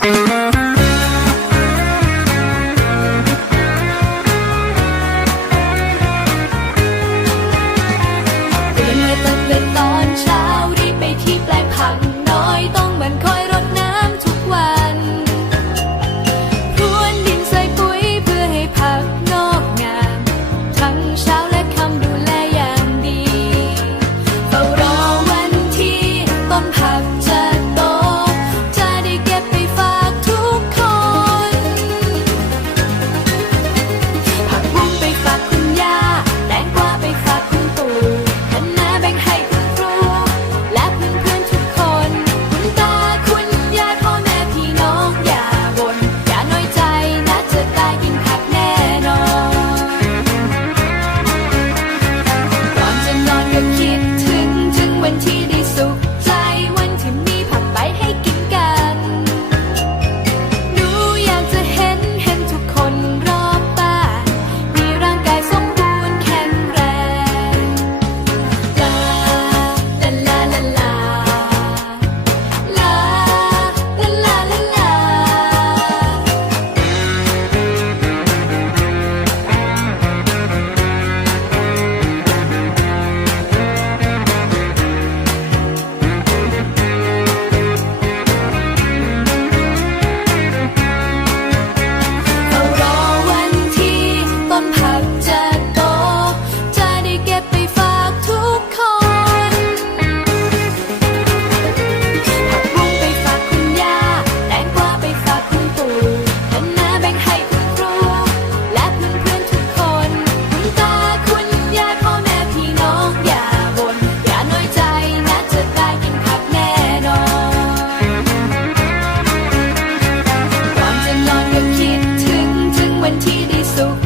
Pero no es tan so